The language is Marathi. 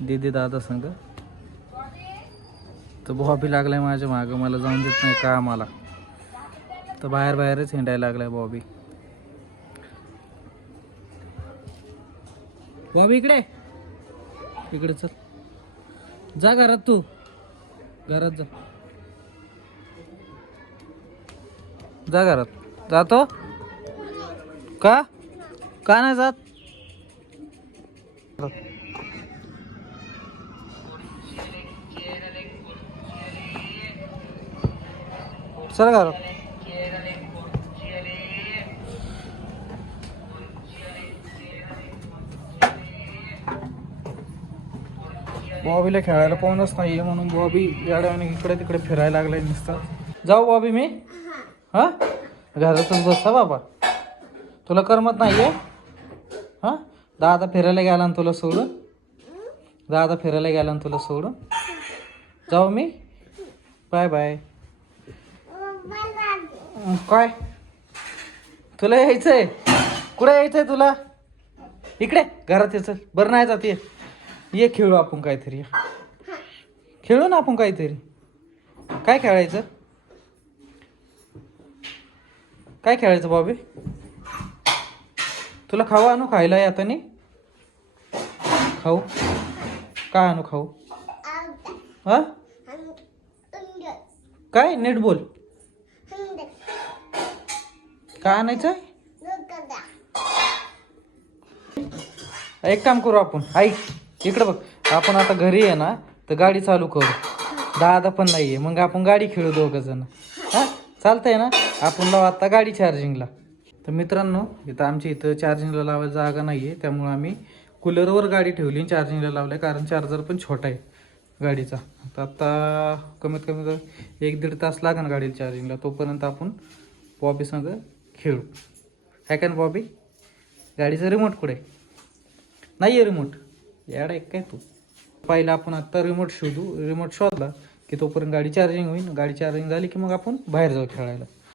दीदी दादा संग. तर बॉबी लागलाय माझ्या मागं, मला जाऊन देत नाही का आम्हाला. तर बाहेरच हिंडायला लागलाय बॉबी. बॉबी इकडे चल. जा घरात, तू घरात जा. जा घरात. जातो का? का नाही जात? चल घरात. बॉबीला खेळायला कोणच नाहीये म्हणून बॉबी याड्याने इकडे तिकडे फिरायला लागलाय नुसतं. जाऊ बॉबी मी? हा, घरातच बसा बाबा. तुला करमत नाहीये? हा, दादा फिरायला गेला ना तुला सोडून. दादा फिरायला गेला ना तुला सोडून. जाऊ मी? Bye bye. काय तुला यायचंय? कुठे यायचंय तुला? इकडे घरात ये. चल बरं नाही जात. ये खेळू आपण काहीतरी. खेळू ना आपण काहीतरी. काय खेळायचं? काय खेळायचं बॉबी? तुला खाऊ आणू? खायला आता नाही खाऊ? काय आणू खाऊ? हा, काय नीट बोल. काय आणायचं? एक काम करू आपण, ऐक इकडं बघ. आपण आता घरी आहे ना, तर गाडी चालू करू. दादा पण नाहीये, मग आपण गाडी खेळू दोघं जण. हा, चालतंय ना? आपण लावू आता गाडी चार्जिंगला. तर मित्रांनो, इथं आमच्या इथं चार्जिंगला लावायला जागा नाहीये, त्यामुळे आम्ही कूलरवर गाडी ठेवली चार्जिंगला लावलंय. कारण चार्जर पण छोटा आहे गाडीचा. तर आता कमीत कमी 1-1.5 तास लागेल गाडीला चार्जिंगला. तोपर्यंत आपण बॉबी संग खेळू. आहे का ना बॉबी? गाडीचा रिमोट कुठे? नाही आहे रिमोट. याडा एक काय तू. पहिला आपण आत्ता रिमोट शोधू. रिमोट शोधला की तोपर्यंत गाडी चार्जिंग होईल. गाडी चार्जिंग झाली की मग आपण बाहेर जाऊ खेळायला.